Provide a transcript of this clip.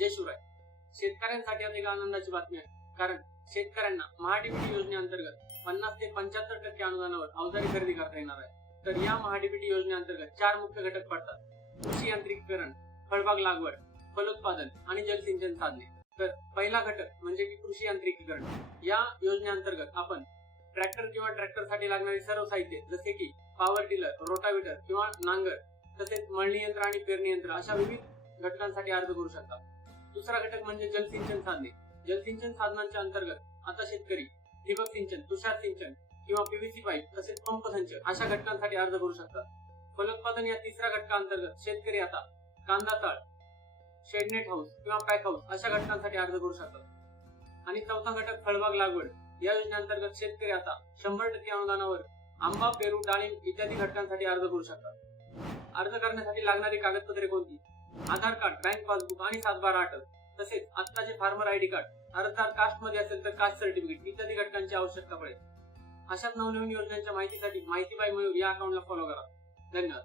जय शिवराय. शेतकऱ्यांसाठी आता एक आनंदाची बातमी आहे, कारण शेतकऱ्यांना महाडीबीटी योजनेअंतर्गत 50 ते 75% अनुदानावर अवजारे खरेदी करता येणार आहे. तर या महाडीबीटी योजनेअंतर्गत 4 मुख्य घटक पडतात: कृषी यांत्रिकीकरण, फळबाग लागवड, फलोत्पादन आणि जलसिंचन साधने. तर पहिला घटक म्हणजे की कृषी यांत्रिकीकरण. या योजनेअंतर्गत आपण ट्रॅक्टर किंवा ट्रॅक्टरसाठी लागणारी सर्व साहित्य जसे की पॉवर टिलर, रोटावेटर किंवा नांगर, तसेच मळणी यंत्र आणि पेरणी यंत्र अशा विविध घटकांसाठी अर्ज करू शकता. दुसरा घटक म्हणजे जलसिंचन साधने. जलसिंचन साधनांच्या अंतर्गत आता शेतकरी ठिबक सिंचन, तुषार सिंचन किंवा पीव्हीसी पाईप तसेच पंप संच अशा घटकांसाठी अर्ज करू शकतात. फलोत्पादन या तिसऱ्या घटकाअंतर्गत शेतकरी आता कांदा चाळ, शेडनेट हाऊस किंवा पॅक हाऊस अशा घटकांसाठी अर्ज करू शकतात. आणि चौथा घटक फळबाग लागवड. या योजनेअंतर्गत शेतकरी आता 100% अनुदानावर आंबा, पेरू, डाळिंब इत्यादी घटकांसाठी अर्ज करू शकतात. अर्ज करण्यासाठी लागणारी कागदपत्रे कोणती? आधार कार्ड, बँक पासबुक आणि 7/12 अटक, तसेच आत्ताचे फार्मर आयडी कार्ड, अर्जदार कास्ट मध्ये असेल तर कास्ट सर्टिफिकेट इत्यादी घटकांची आवश्यकता पडेल. अशाच नवनवीन योजनांच्या माहितीसाठी माहिती बाय मयूर या अकाउंटला फॉलो करा. धन्यवाद.